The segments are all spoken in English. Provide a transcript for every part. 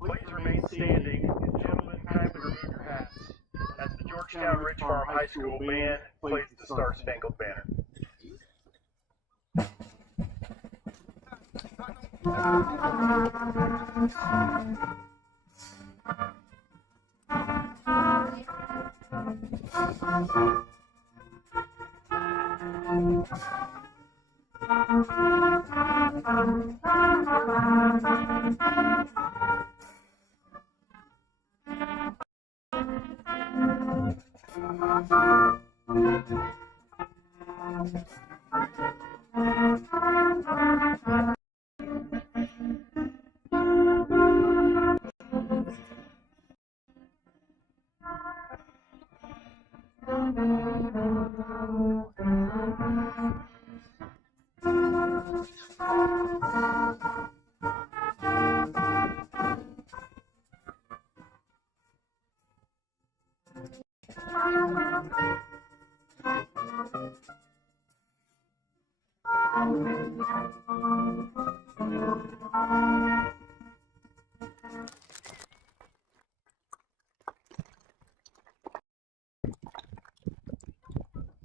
Please remain standing. Gentlemen, kindly remove your hats as the Georgetown Ridge Farm High School band plays the Star Spangled Banner.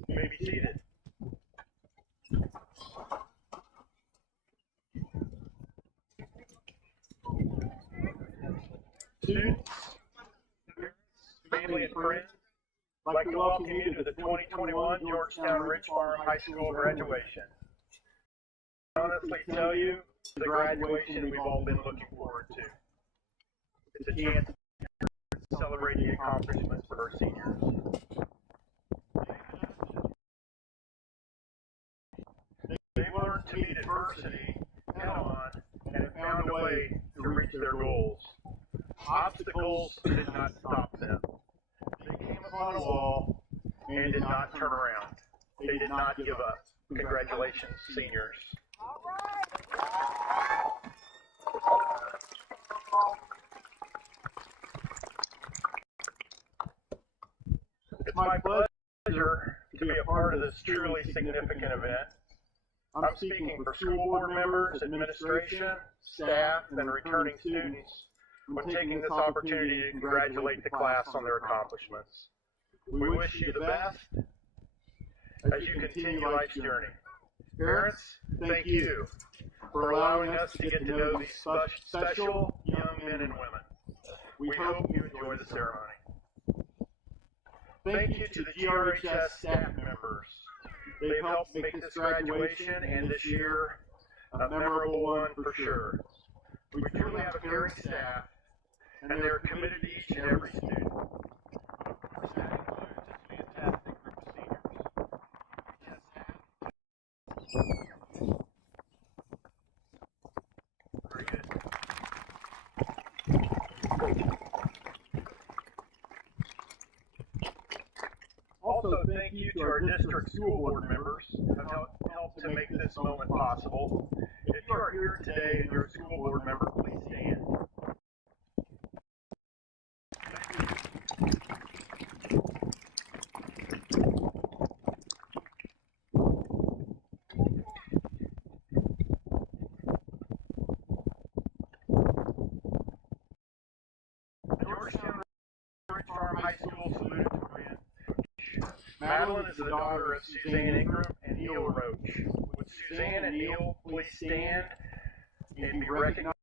You may be seated. Students, family, and friends, I'd like to welcome you to the 2021 Georgetown Ridge Farm High School graduation. I honestly tell you, it's the graduation we've all been looking forward to. It's a chance to celebrate the accomplishments of our seniors. They've learned to meet adversity head on and have found a way to reach their goals. Obstacles did not stop them. They came upon a wall and did not turn around. They did not give up. Congratulations, seniors. It's my pleasure to be a part of this truly significant event. I'm speaking for school board members, administration, staff, and returning students when taking this opportunity to congratulate the class on their accomplishments. We wish you the best as you continue life's journey. Parents, thank you for allowing us to get to know these special young men and women. We hope you enjoy the ceremony. Thank you to the GRHS staff members. They've helped make this graduation and this year a memorable one for sure. We truly have a caring staff, and they're committed to each and every student. Of course, that includes this fantastic group of seniors. Yes, very good. Also, thank you to our district school board members who have helped to make this moment possible. If you are here today and you're a school board member, please stand. Georgetown Ridge Farm High School salutatorian. Madeline is the daughter of Suzanne Ingram and Neil Roach. Would Suzanne and Neil please stand and be recognized?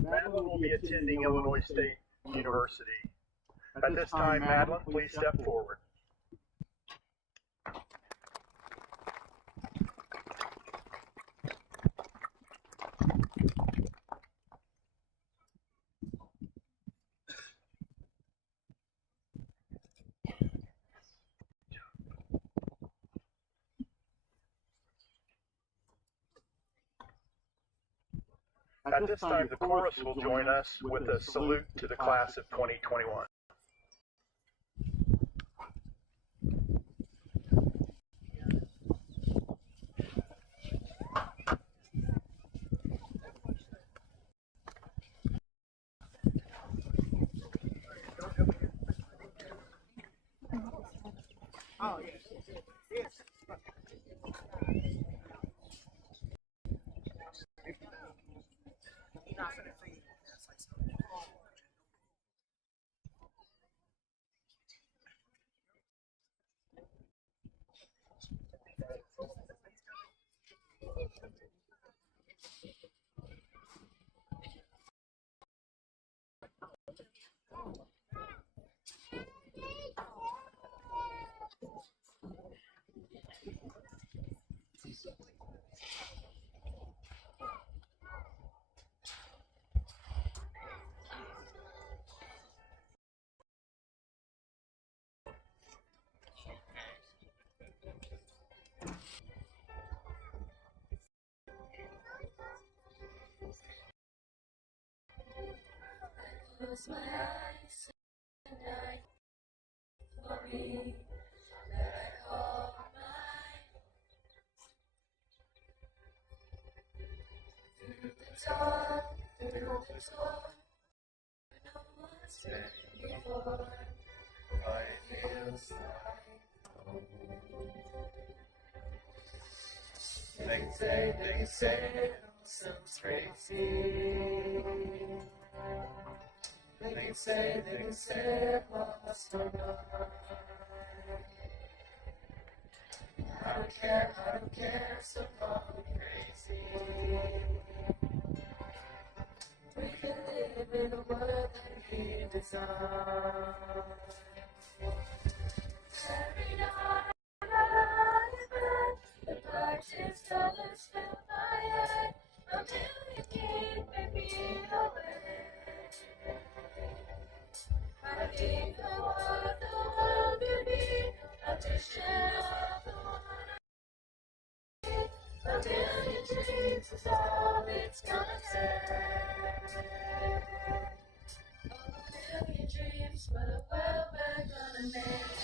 Madeline will be attending Illinois State University. At this time, Madeline, please step forward. At this time, the chorus will join us with a salute to the class of 2021. Oh, yes. Yes. close my eyes and I for me that I call mine. Through the dark, through the door, no one's been before, but it feels like home. They say, it all sounds crazy. They say, I've lost my mind. I don't care, so call me crazy. We can live in a world that we design. Every night the brightest colors fill my head. A million keeping me awake. I think of what the world could be, a vision of the one I need. A million dreams is all it's gonna take. Oh, a million dreams for the world we're gonna make.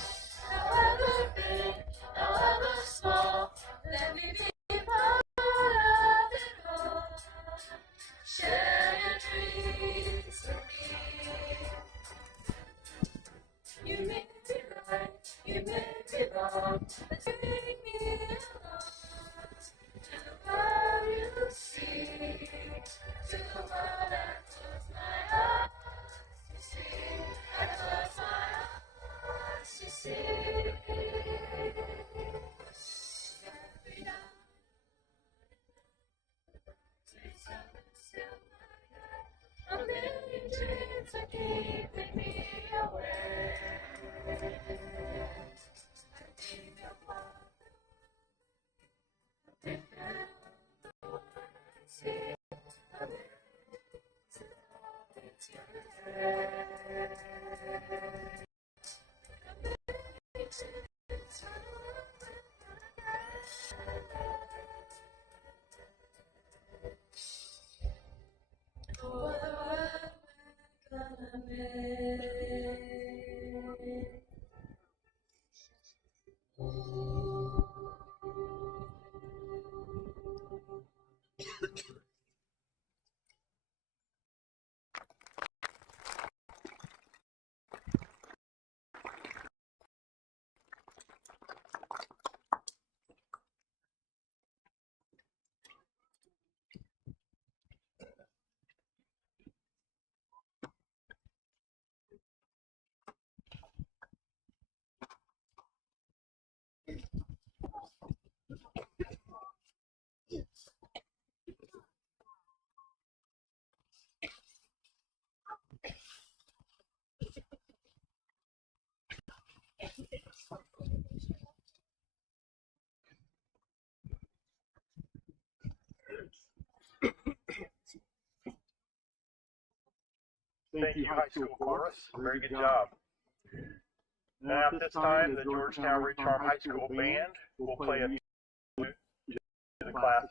However big, however small, let me be part of it all. Share your dreams with me. You may be right, you may be wrong, but take me along to the world you see, to the world I close my eyes to see, I close my eyes to see. Every night, takes up and still my head. A million dreams are keeping me awake. I think of what the one I see. A million dreams is all it's gonna take. A million dreams for the world we're gonna get. For the world we're gonna make. Thank you, high school chorus. Very good job. Now at this time, the Georgetown Recharm High School Band will play a music to the class.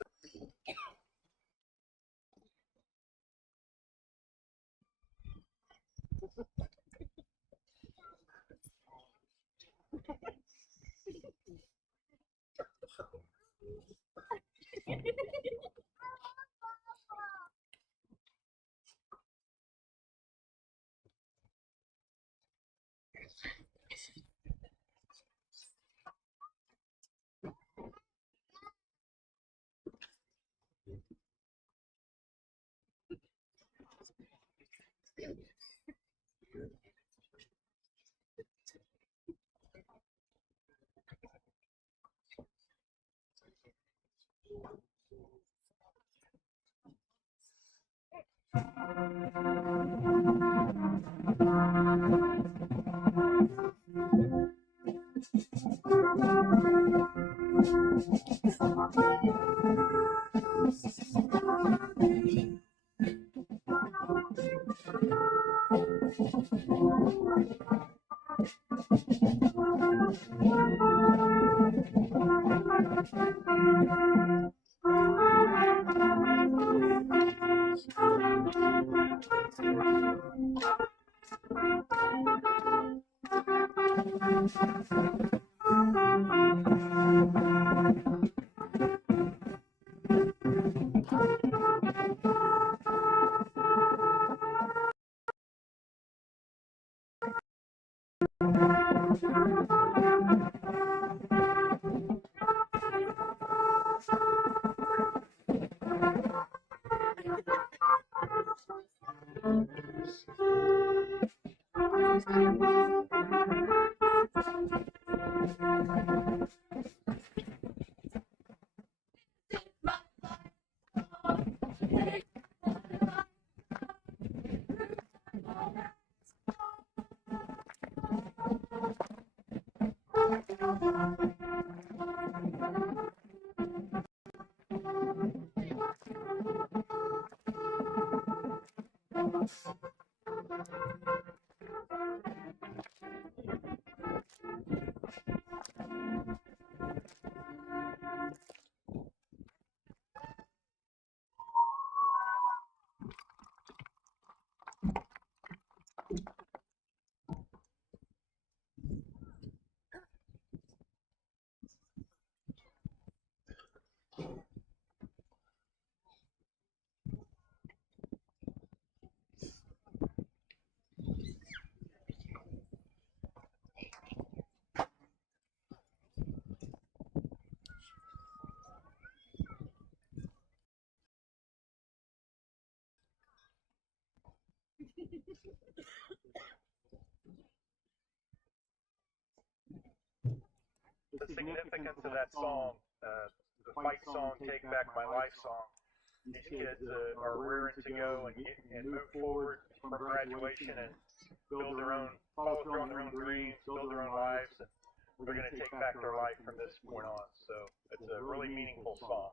The significance of that song, the fight song, Take Back My Life song. These kids are raring to go and move forward from graduation and build their own, follow through on their own dreams, build their own lives, and they're going to take back their life from this point on. So it's a really meaningful song.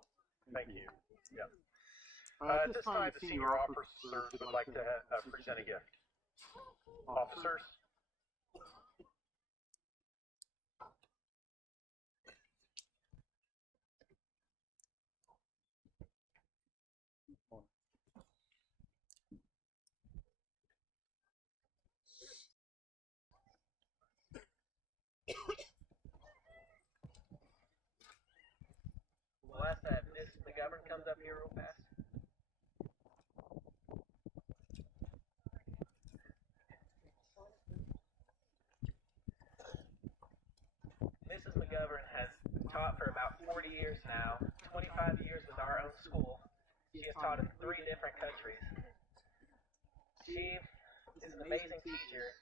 Thank you. Yeah. At this time, the senior officers would like to present a gift. Officers? We'll ask that Miss McGovern comes up here real fast. Mrs. McGovern has taught for about 40 years now, 25 years with our own school. She has taught in 3 different countries. She is an amazing teacher.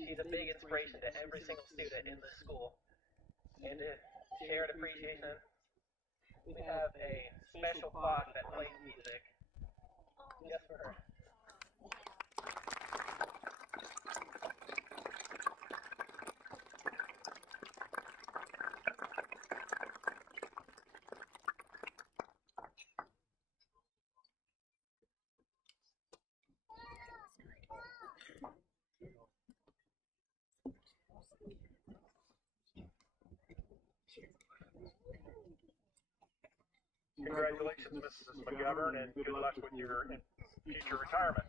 She's a big inspiration to every single student in this school. And to share an appreciation, we have a special clock that plays music just for her. Congratulations, Mrs. McGovern, and good luck with your future retirement.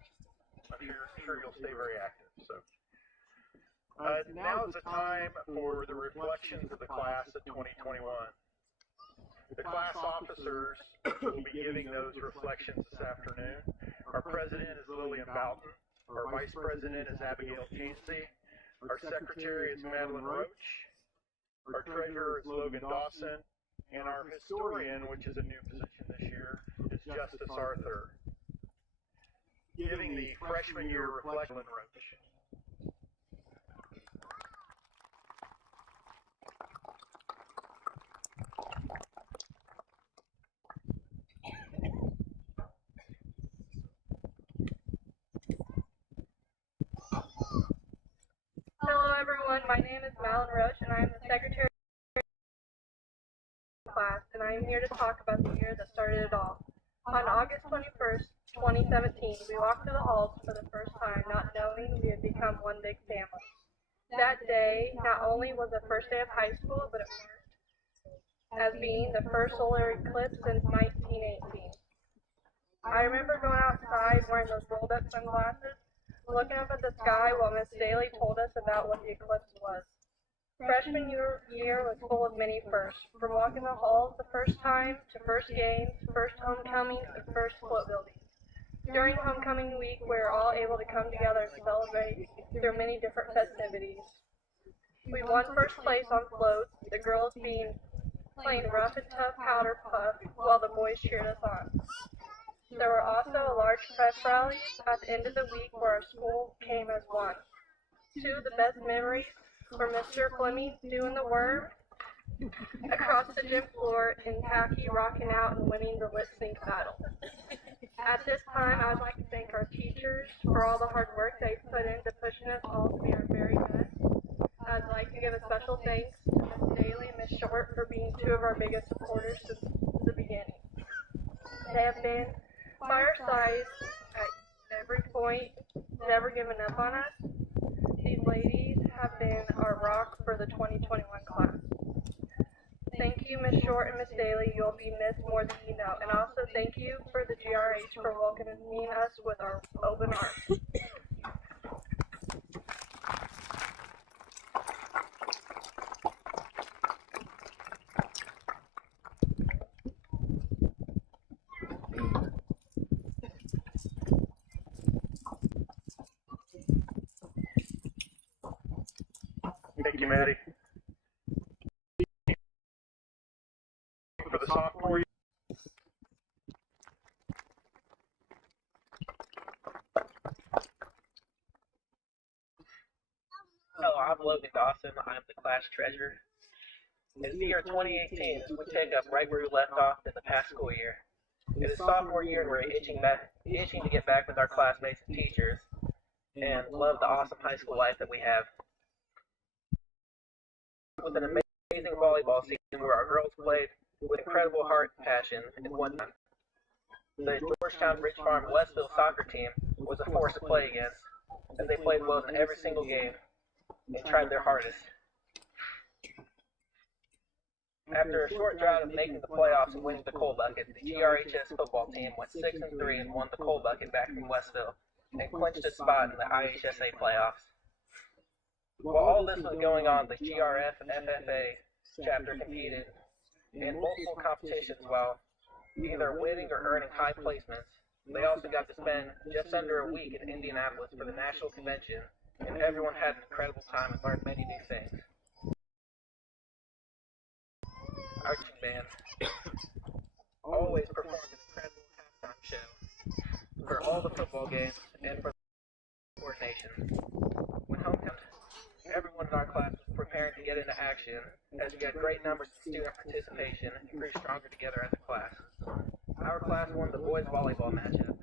I'm sure you'll stay very active. So now is the time for the reflections of the class of 2021. The class officers will be giving those reflections this afternoon. Our president is Lillian Boughton. Our vice president is Abigail Cansey. Our secretary is Madeline Roach. Our treasurer is Logan Dawson. And our historian, which is a new position this year, is Justice Arthur. Giving the freshman year reflection, Roach. Hello everyone, my name is Madeline Roach and I am the secretary class, and I am here to talk about the year that started it all. On August 21st, 2017, we walked through the halls for the first time, not knowing we had become one big family. That day not only was the first day of high school, but it marked as being the first solar eclipse since 1918. I remember going outside wearing those rolled up sunglasses, looking up at the sky while Miss Daly told us about what the eclipse was. Freshman year was full of many firsts, from walking the halls the first time, to first games, first homecomings, and first float buildings. During homecoming week, we were all able to come together and celebrate through many different festivities. We won first place on floats, the girls playing rough and tough powder puff, while the boys cheered us on. There were also a large press rally at the end of the week where our school came as one. Two of the best memories were Mr. Fleming doing the worm across the gym floor in khaki, rocking out and winning the lip sync battle. At this time, I would like to thank our teachers for all the hard work they put into pushing us all to be our very best. I'd like to give a special thanks to Miss Daly and Miss Short for being two of our biggest supporters since the beginning. They have been by our side at every point, never given up on us. These ladies have been our rock for the 2021 class. Thank you, Miss Short and Miss Daly. You'll be missed more than you know. And also thank you for the GRH for welcoming us with our open arms. Thank you, Maddie. For the sophomore year. Hello, I'm Logan Dawson. I'm the class treasurer. It's the year 2018, so we pick up right where we left off in the past school year. It is sophomore year and we're itching to get back with our classmates and teachers and love the awesome high school life that we have. With an amazing volleyball season where our girls played with incredible heart and passion and whatnot. The Georgetown Ridge Farm Westville soccer team was a force to play against, as they played well in every single game and tried their hardest. After a short drought of making the playoffs and winning the coal bucket, the GRHS football team went 6-3 and won the coal bucket back from Westville and clinched a spot in the IHSA playoffs. While all this was going on, the GRFFA chapter competed in multiple competitions while either winning or earning high placements. They also got to spend just under a week in Indianapolis for the national convention, and everyone had an incredible time and learned many new things. Our team band always performed an incredible halftime show for all the football games and for the coordination. When homecoming, everyone in our class was preparing to get into action as we had great numbers of student participation and grew stronger together as a class. Our class won the boys volleyball matchup.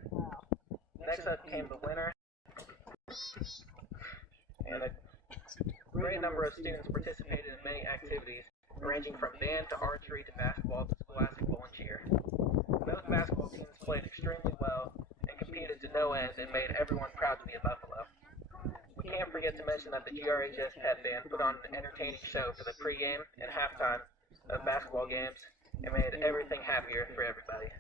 Next up came the winner, and a great number of students participated in many activities ranging from band to archery to basketball to scholastic bowl and cheer. Both basketball teams played extremely well and competed to no end and made everyone proud to be a Buffalo. We can't forget to mention that the GRHS head band put on an entertaining show for the pregame and halftime of basketball games and made everything happier for everybody.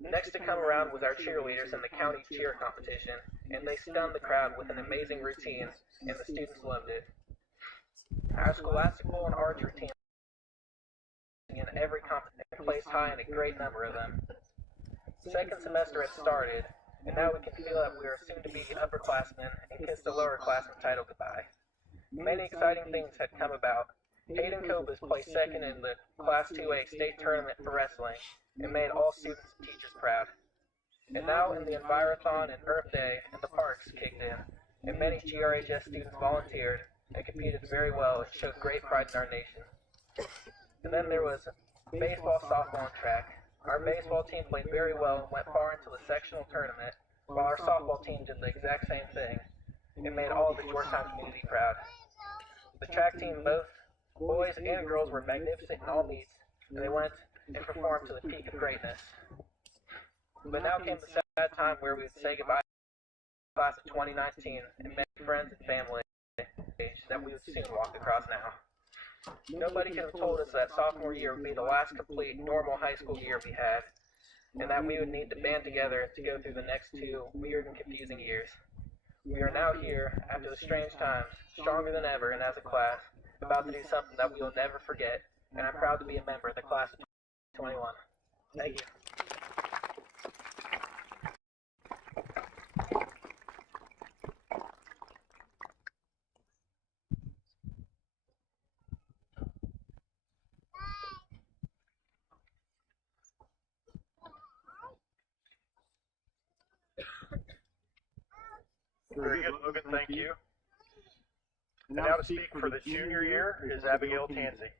Next to come around was our cheerleaders in the county cheer competition, and they stunned the crowd with an amazing routine, and the students loved it. Our scholastic bowl and archery team in every competition placed high in a great number of them. Second semester has started, and now we can feel that we are soon to be upperclassmen and kiss the lowerclassmen title goodbye. Many exciting things had come about. Hayden Cobus placed second in the Class 2A state tournament for wrestling and made all students and teachers proud. And now in the Envirothon and Earth Day and the parks kicked in, and many GRHS students volunteered and competed very well and showed great pride in our nation. And then there was baseball, softball, and track. Our baseball team played very well and went far into the sectional tournament, while our softball team did the exact same thing and made all of the Georgetown community proud. The track team, both boys and girls, were magnificent in all meets, and they went and performed to the peak of greatness. But now came the sad time where we would say goodbye to the class of 2019 and many friends and family that we would soon walk across now. Nobody could have told us that sophomore year would be the last complete normal high school year we had. and that we would need to band together to go through the next 2 weird and confusing years. We are now here, after the strange times, stronger than ever and as a class, about to do something that we will never forget, and I'm proud to be a member of the class of 21. Thank you. Very good, Logan, thank you. And now to speak for the junior year is Abigail Tansey.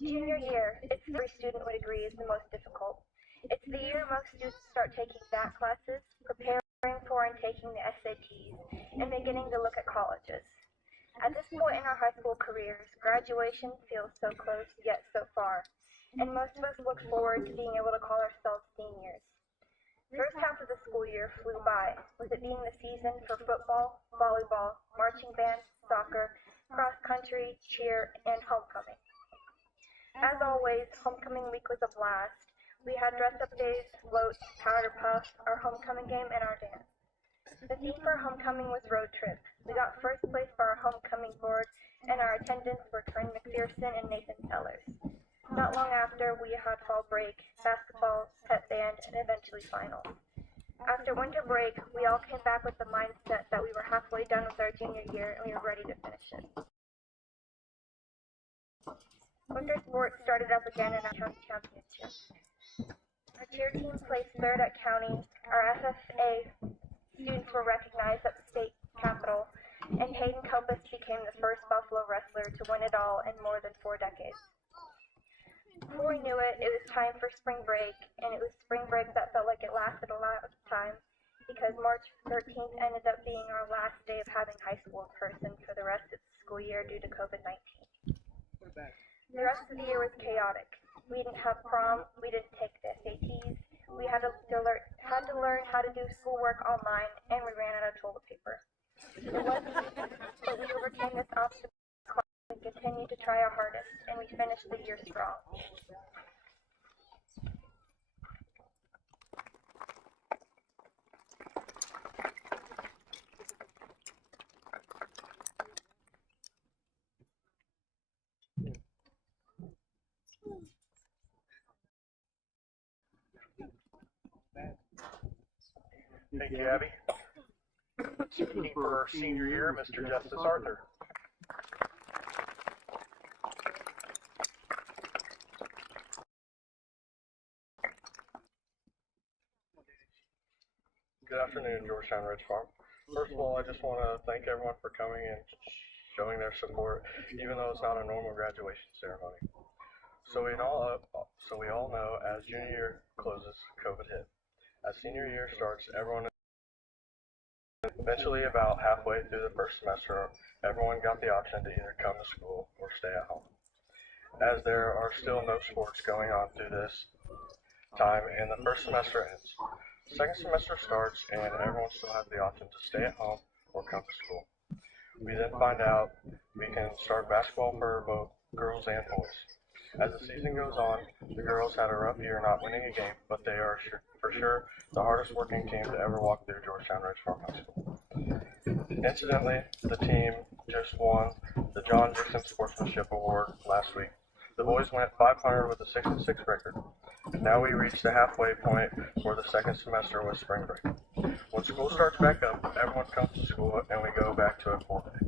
Junior year, every student would agree, is the most difficult. It's the year most students start taking back classes, preparing for and taking the SATs, and beginning to look at colleges. At this point in our high school careers, graduation feels so close yet so far, and most of us look forward to being able to call ourselves seniors. First half of the school year flew by, with it being the season for football, volleyball, marching band, soccer, cross country, cheer, and homecoming. As always, homecoming week was a blast. We had dress-up days, floats, powder puff, our homecoming game, and our dance. The theme for homecoming was road trip. We got first place for our homecoming board, and our attendants were Corinne McPherson and Nathan Sellers. Not long after, we had fall break, basketball, pep band, and eventually finals. After winter break, we all came back with the mindset that we were halfway done with our junior year and we were ready to finish it. Winter sports started up again in our county championship. Our cheer team placed third at county, our FFA students were recognized at the state capitol, and Hayden Kopus became the first Buffalo wrestler to win it all in more than 4 decades. Before we knew it, it was time for spring break, and it was spring break that felt like it lasted a lifetime, because March 13th ended up being our last day of having high school in person for the rest of the school year due to COVID-19. The rest of the year was chaotic. We didn't have prom, we didn't take the SATs, we had to learn how to do schoolwork online, and we ran out of toilet paper. It wasn't easy, but we overcame this obstacle and continued to try our hardest, and we finished the year strong. Thank you, Abby. Speaking for our senior year, Mr. Justice Arthur. Good afternoon, Georgetown Ridge Farm. First of all, I just want to thank everyone for coming and showing their support, even though it's not a normal graduation ceremony. So we all know, as junior year closes, COVID hit. As senior year starts, eventually about halfway through the first semester, everyone got the option to either come to school or stay at home. As there are still no sports going on through this time and the first semester ends. Second semester starts and everyone still has the option to stay at home or come to school. We then find out we can start basketball for both girls and boys. As the season goes on, the girls had a rough year not winning a game, but they are for sure the hardest working team to ever walk through Georgetown Ridge Farm High School. Incidentally, the team just won the John Dixon Sportsmanship Award last week. The boys went 500 with a 6-6 record. Now we reach the halfway point for the second semester with spring break. When school starts back up, everyone comes to school and we go back to a full day.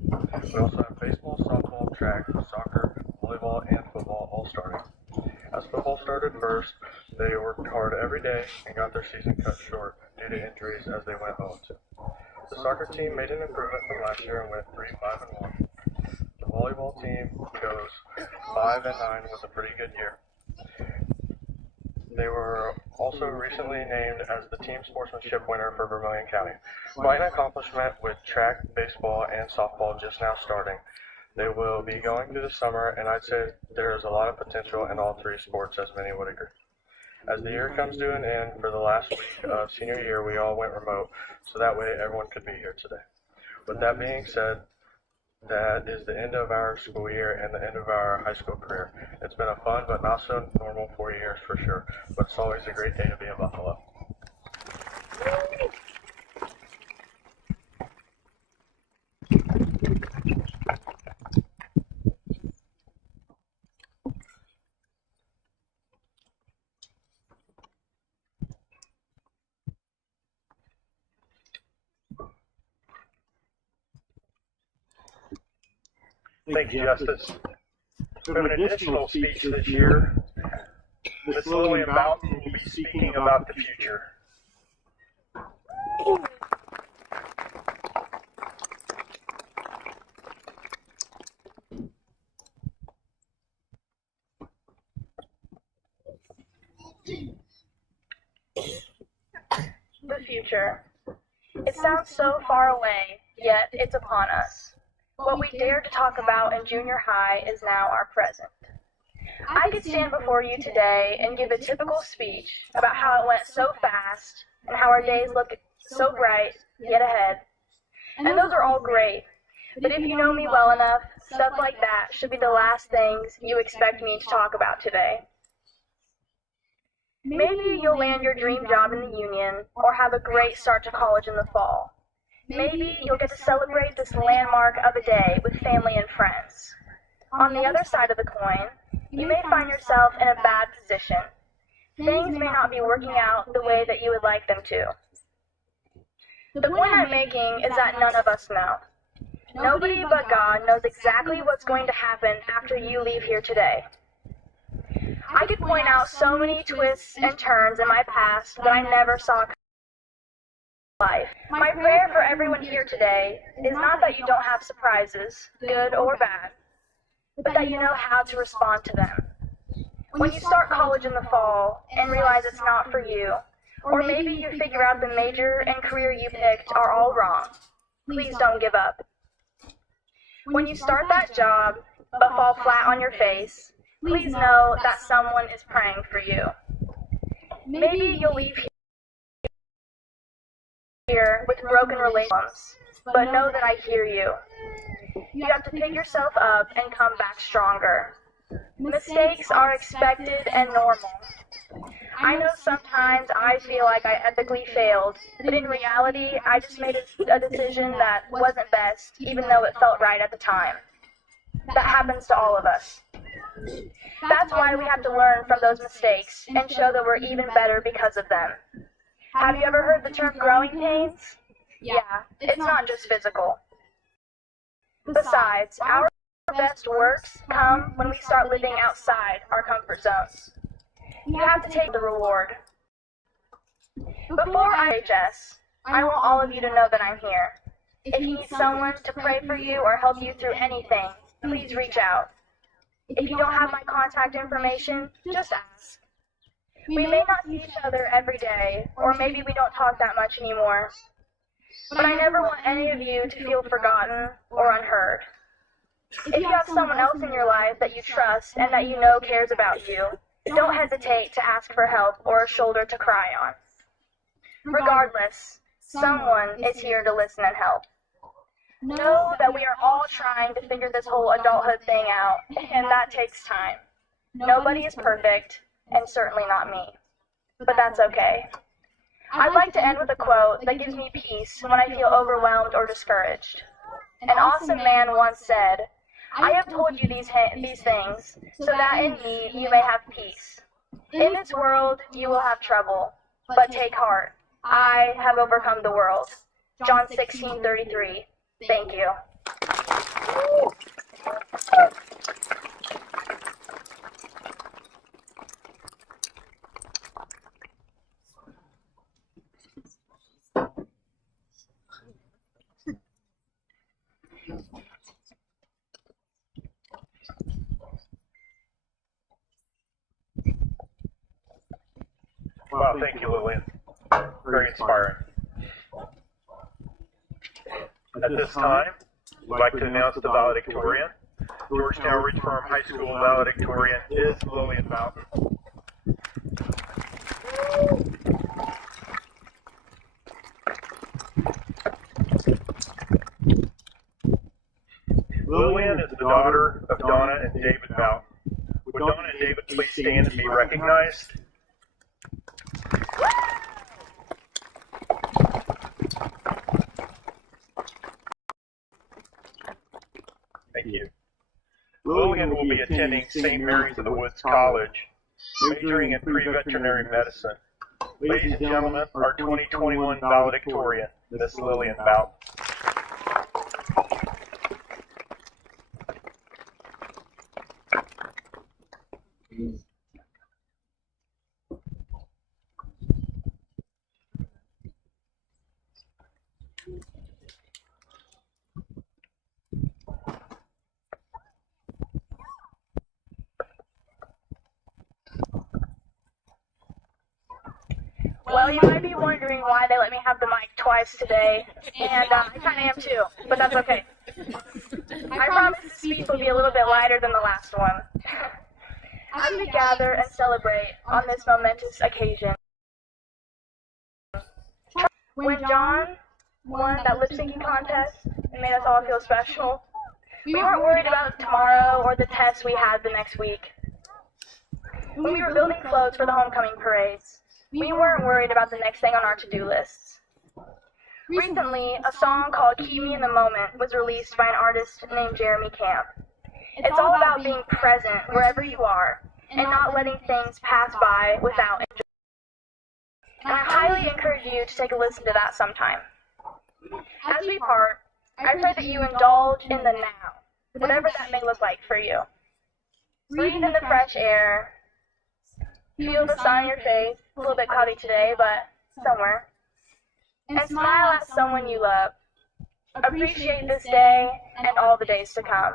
We also have baseball, softball, track, soccer, volleyball, and football all starting. As football started first, they worked hard every day and got their season cut short due to injuries as they went 0-2. The soccer team made an improvement from last year and went 3-5-1. The volleyball team goes 5-9 with a pretty good year. They were also recently named as the team sportsmanship winner for Vermilion County. Quite an accomplishment with track, baseball, and softball just now starting. They will be going through the summer, and I'd say there is a lot of potential in all three sports, as many would agree. As the year comes to an end, for the last week of senior year, we all went remote, so that way everyone could be here today. With that being said, that is the end of our school year and the end of our high school career. It's been a fun but not so normal 4 years for sure, but it's always a great day to be a Buffalo. Thank you, Justice. We have an additional speech this year. Ms. Lillian Boughton will be speaking about the future. The future. It sounds so far away, yet it's upon us. What we dared to talk about in junior high is now our present. I could stand before you today and give a typical speech about how it went so fast and how our days look so bright yet ahead. And those are all great, but if you know me well enough, stuff like that should be the last things you expect me to talk about today. Maybe you'll land your dream job in the union or have a great start to college in the fall. Maybe you'll get to celebrate this landmark of a day with family and friends. On the other side of the coin, you may find yourself in a bad position. Things may not be working out the way that you would like them to. The point I'm making is that none of us know. Nobody but God knows exactly what's going to happen after you leave here today. I could point out so many twists and turns in my past that I never saw come in life. My prayer for everyone here today is not that you don't have surprises, good or bad, but that you know how to respond to them. When you start college in the fall and realize it's not for you, or maybe you figure out the major and career you picked are all wrong, please don't give up. When you start that job but fall flat on your face, please know that someone is praying for you. Maybe you'll leave here with broken relationships, but know that I hear you. You have to pick yourself up and come back stronger. Mistakes are expected and normal. I know sometimes I feel like I epically failed, but in reality, I just made a decision that wasn't best, even though it felt right at the time. That happens to all of us. That's why we have to learn from those mistakes and show that we're even better because of them. Have you ever heard the term growing pains? Yeah, it's not just physical. Besides, our best works come when we start living outside our comfort zones. You have to take the reward. Before GRHS, I want all of you to know that I'm here. If you need someone to pray for you or help you through anything, please reach out. If you don't have my contact information, just ask. We may not see each other every day, or maybe we don't talk that much anymore, but I never want any of you to feel forgotten or unheard. If you have someone else in your life that you trust and that you know cares about you, don't hesitate to ask for help or a shoulder to cry on. Regardless, someone is here to listen and help. Know that we are all trying to figure this whole adulthood thing out, and that takes time. Nobody is perfect, and certainly not me. But that's okay. I'd like to end with a quote that gives me peace when I feel overwhelmed or discouraged. An awesome man once said, "I have told you these things, so that in me you may have peace. In this world you will have trouble, but take heart. I have overcome the world." John 16:33. Thank you. Wow, thank you, Lillian. Very inspiring. At this time, we'd like to announce the valedictorian. Georgetown Ridge Farm High School valedictorian is Lillian Boughton. Lillian is the daughter of Donna and David Boughton. Would Donna and David please stand and be recognized? Thank you. Lillian will be attending St. Mary's of the Woods College, majoring in pre-veterinary medicine. Ladies and gentlemen, our 2021 valedictorian, Miss Lillian Boughton. Well, you might be wondering why they let me have the mic twice today, and I kind of am too, but that's okay. I promise this speech will be a little bit lighter than the last one. As we gather and celebrate on this momentous occasion, when John won that lip syncing contest and made us all feel special, we weren't worried about tomorrow or the tests we had the next week. When we were building floats for the homecoming parades, we weren't worried about the next thing on our to-do lists. Recently, a song called Keep Me in the Moment was released by an artist named Jeremy Camp. It's all about being present wherever you are and not letting things pass by without enjoying. And I highly encourage you to take a listen to that sometime. As we part, I pray that you indulge in the now, whatever that may look like for you. Breathe in the fresh air. Feel the sun on your face. A little bit cloudy today, but somewhere. And smile at someone you love. Appreciate this day and all the days to come.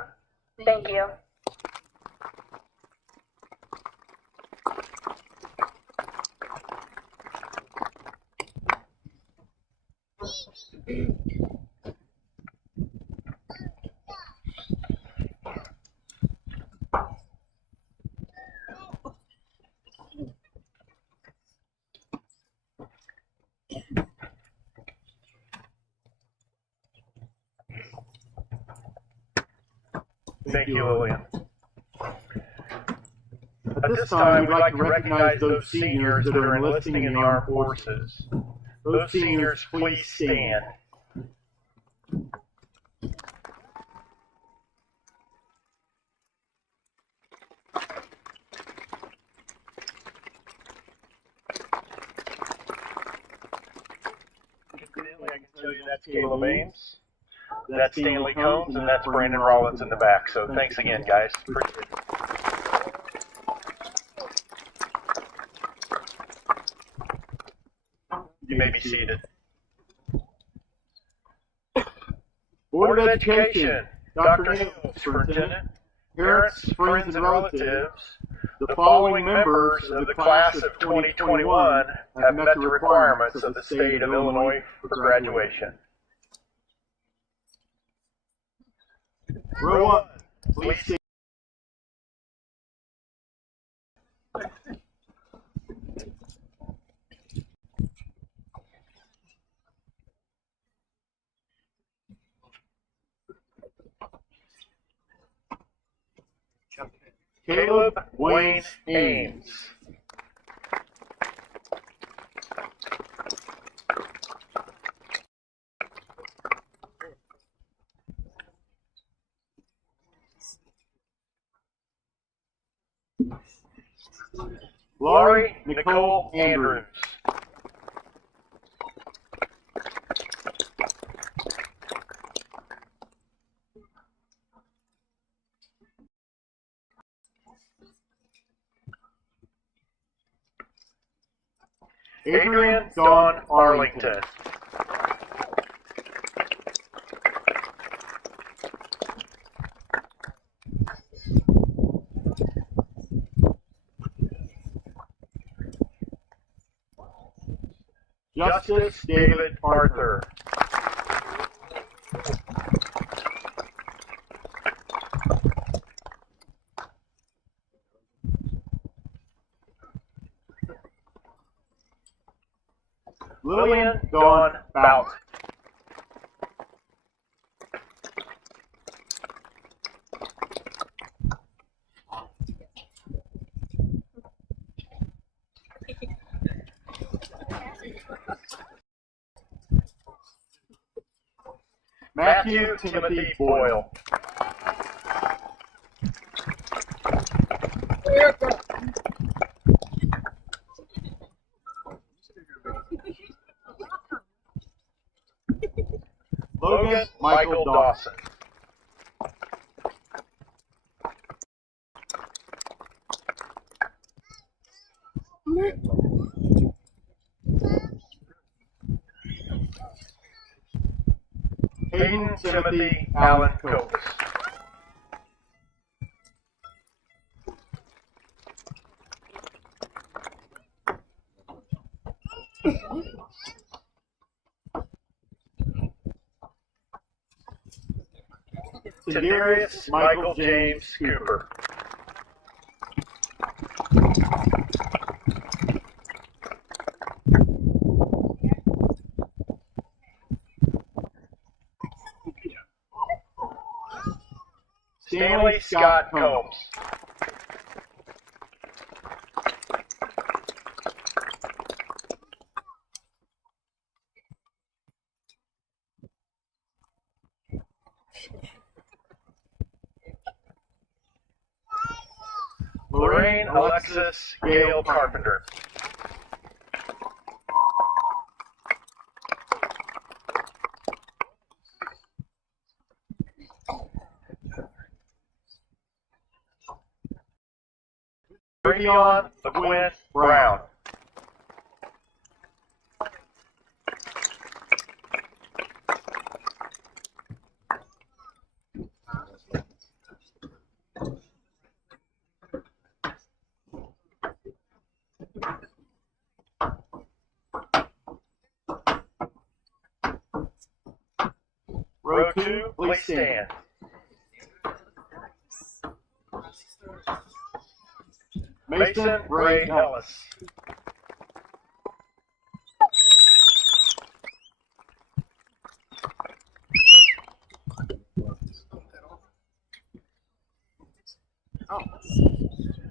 Thank you. Thank you, Lillian. At this time, we'd like to recognize those seniors that are enlisting in the armed forces. Those seniors, please stand. Incidentally, I can tell you that's Caleb Ames. That's Stanley Combs, and that's Brandon Rollins in the back. So thanks again, guys. Appreciate it. You may be seated. Board of Education, Dr. Neal, Superintendent, parents, friends, and relatives, the following members of the class of 2021 have met the requirements of the state of Illinois for graduation. Row 1, please stand. Caleb Wayne Ames. Laurie Nicole Andrews. Adrian Dawn Arlington. Justice David Arthur. Logan Dawn Boughton. Matthew Timothy Boyle. Logan Michael Dawson. Hayden Timothy Allen Copus. Tadarius Michael James Cooper. Stanley Scott Combs. Lorraine Alexis Gale Carpenter. Ravion LaQuinn Brown. Row 2, please stand. Mason Ray Ellis.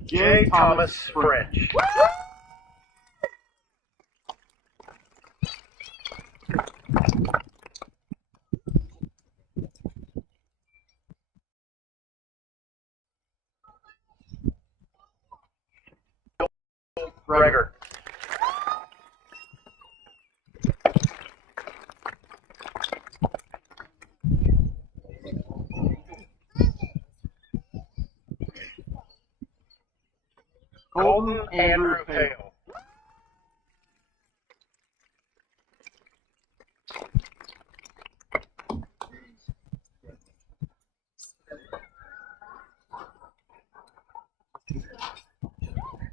J. Thomas French. Gregor. Colton Andrew Hale.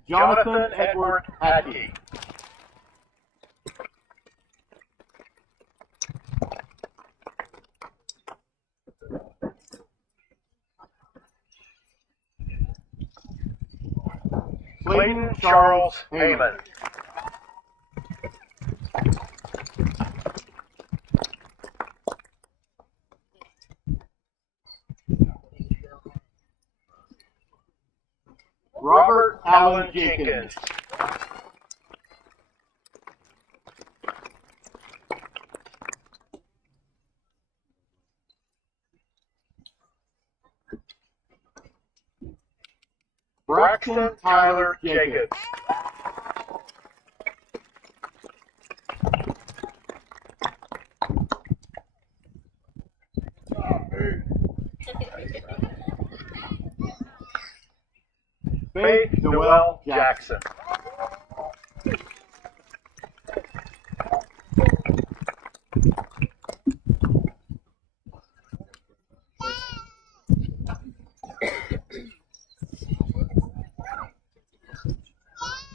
Jonathan Edward Hadkey. Clayton Charles Heyman. Robert Allen Jenkins. Braxton Tyler Jacobs. Faith Noel Jackson.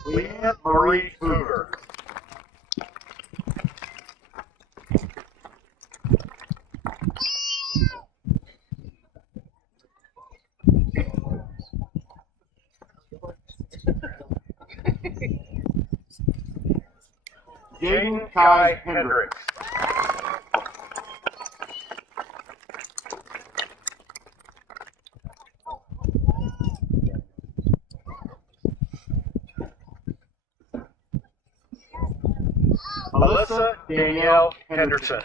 Leanne Marie Hoover. Jaden Kai Hendricks. Alyssa Danielle Henderson.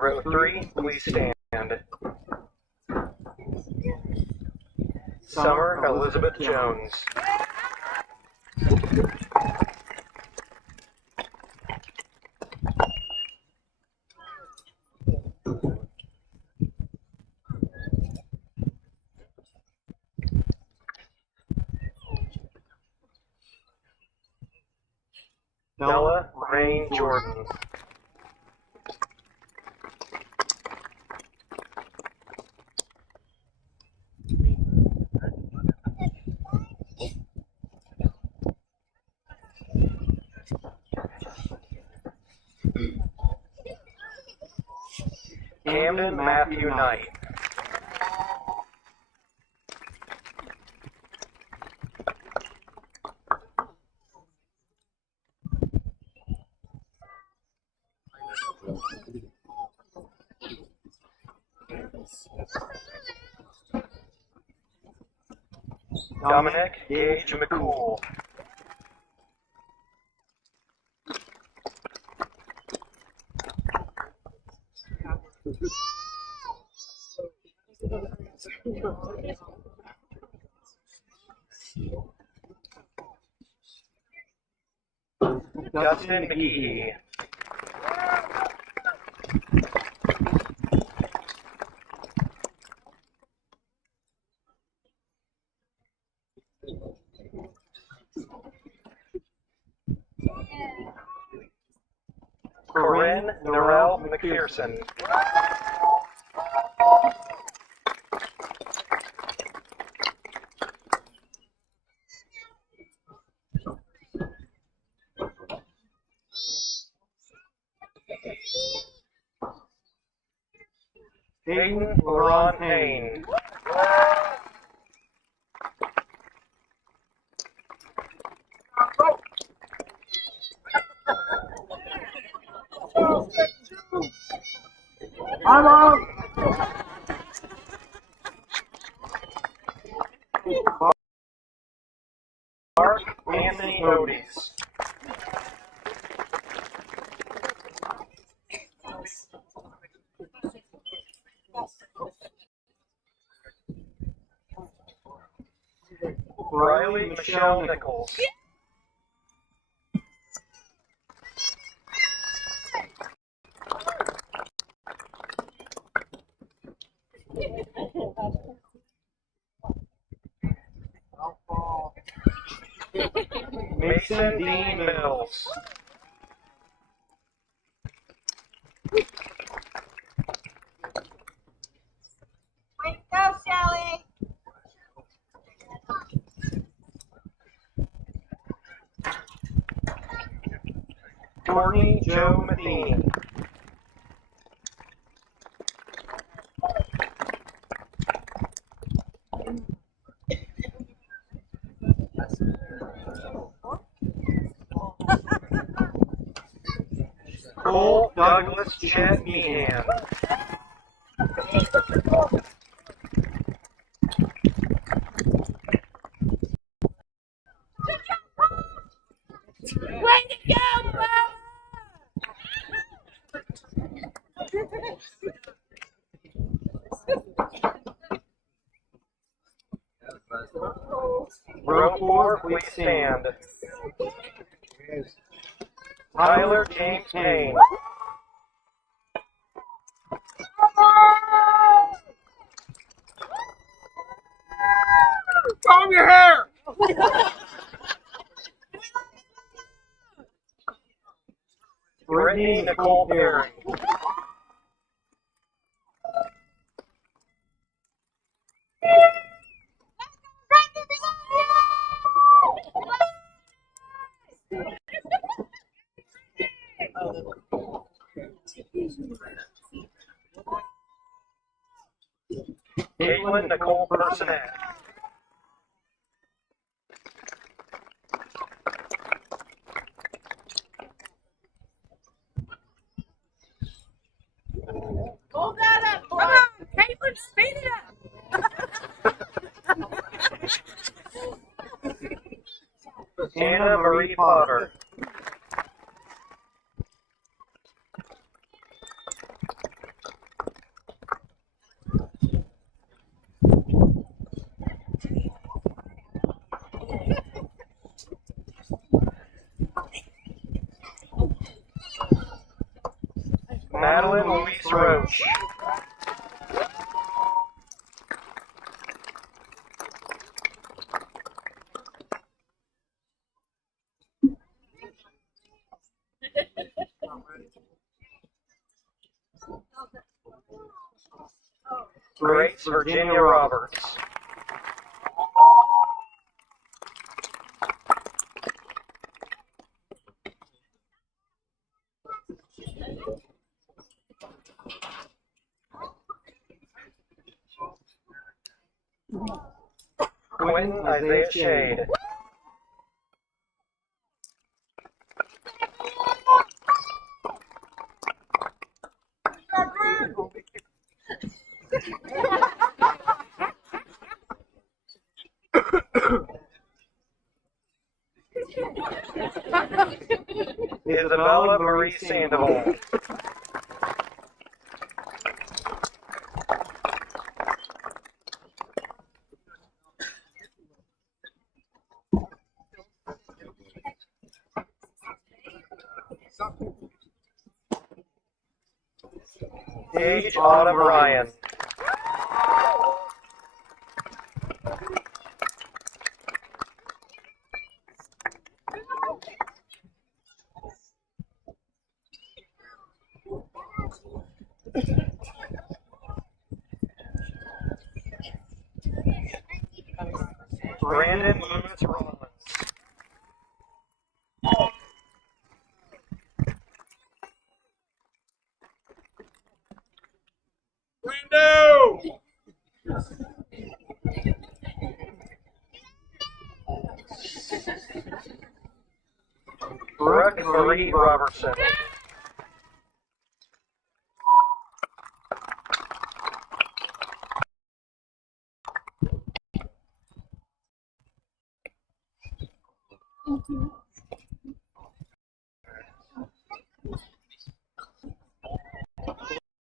Row 3, please stand. Summer Elizabeth Jones. Bella Rain Jordan. Camden Matthew Knight. Dominic Gage McCool. Dustin McGee. Corinne Norell McPherson. Hayden LaRon Payne. I'm out. Mark Anthony Otis. Riley Michelle Nichols. Mason Dean Mills. Way to go, Shelly. Courtney Joe Matheny. Cole Douglas Chet Meehan. Way to go, Bella. Row 4, please stand. Tyler James Payne. Comb your hair. Brittany Nicole Perry. Run to the Caitlin Nicole Personette. Hold that up, boy. Come on, Caitlin, speed it up. Anna Marie Potter. Madeline Louise Roach. Grace Virginia Roberts. Quentin Isaiah Shade. Isabella Marie Sandoval. Paige Autumn Ryan. Brandon Lewis Rollins. Window. Brooke Marie Robertson.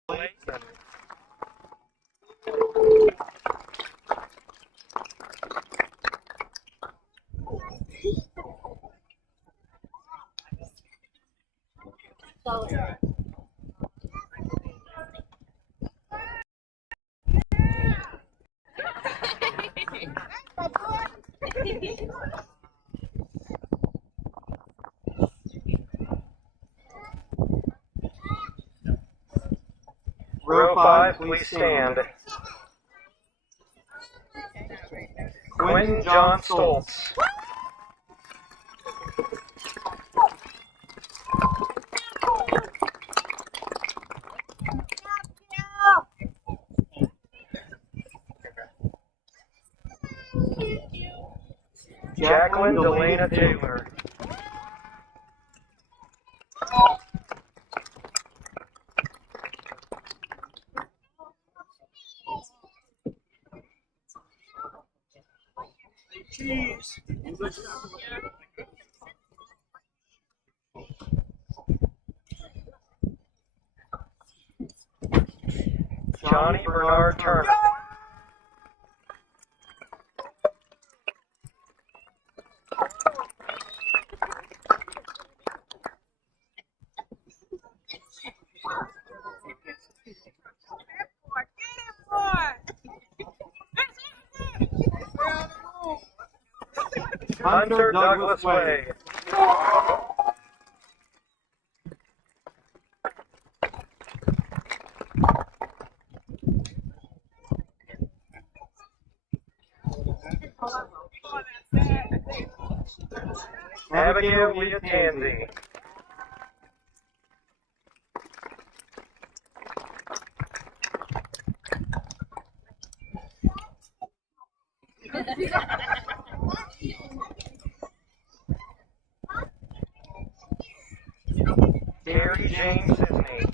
Layton. Row 5, please stand. Quentin John Stoltz. Jacqueline Delana Taylor. Johnny Bernard Turner. Hunter Douglas Way. Abigail Leah Tansey. Mary Jane Sidney.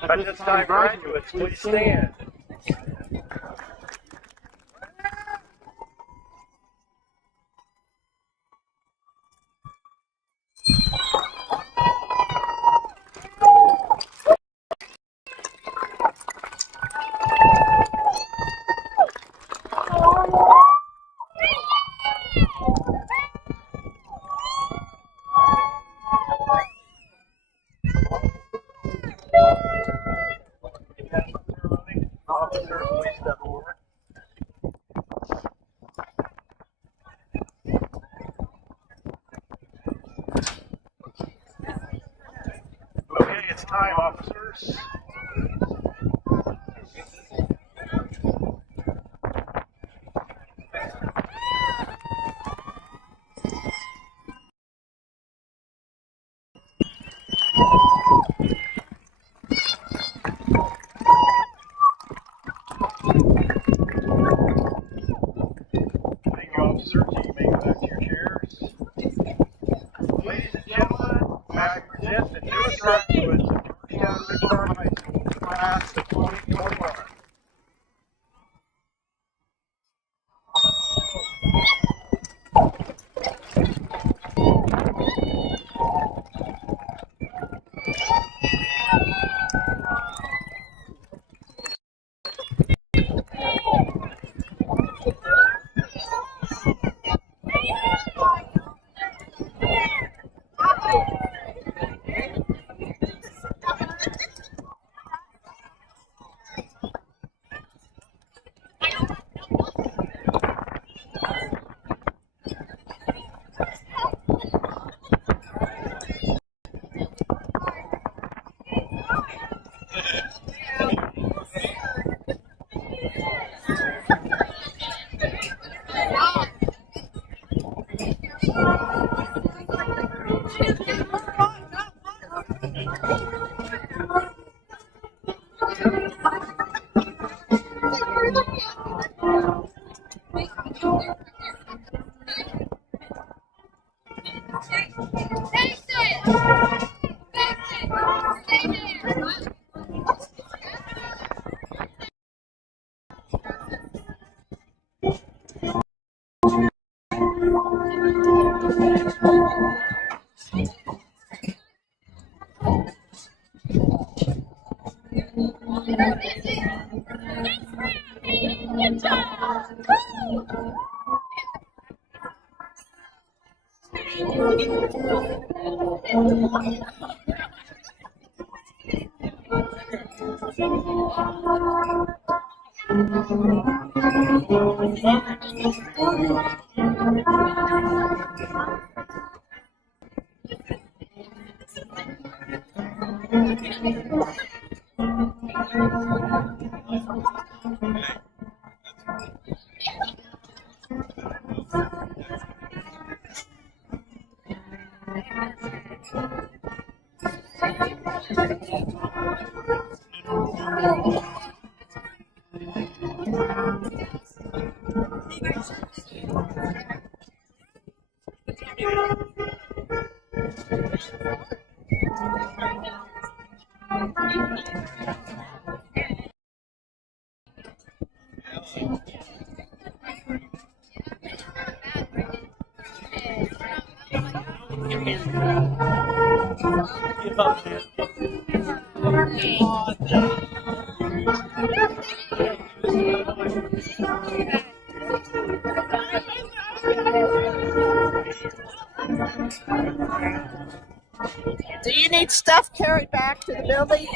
At this time, graduates, please stand. Officer, please step forward. Okay, it's time, officers. Thank you, officers. You may go back to your chairs. Ladies and gentlemen, I present the newest graduates of Georgetown High School, class of 2021. Do you need stuff carried back to the building?